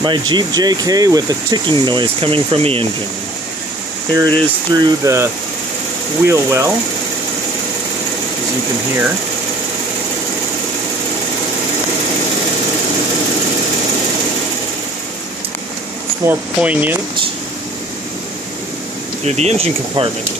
My Jeep JK with a ticking noise coming from the engine. Here it is through the wheel well, as you can hear. It's more poignant through the engine compartment.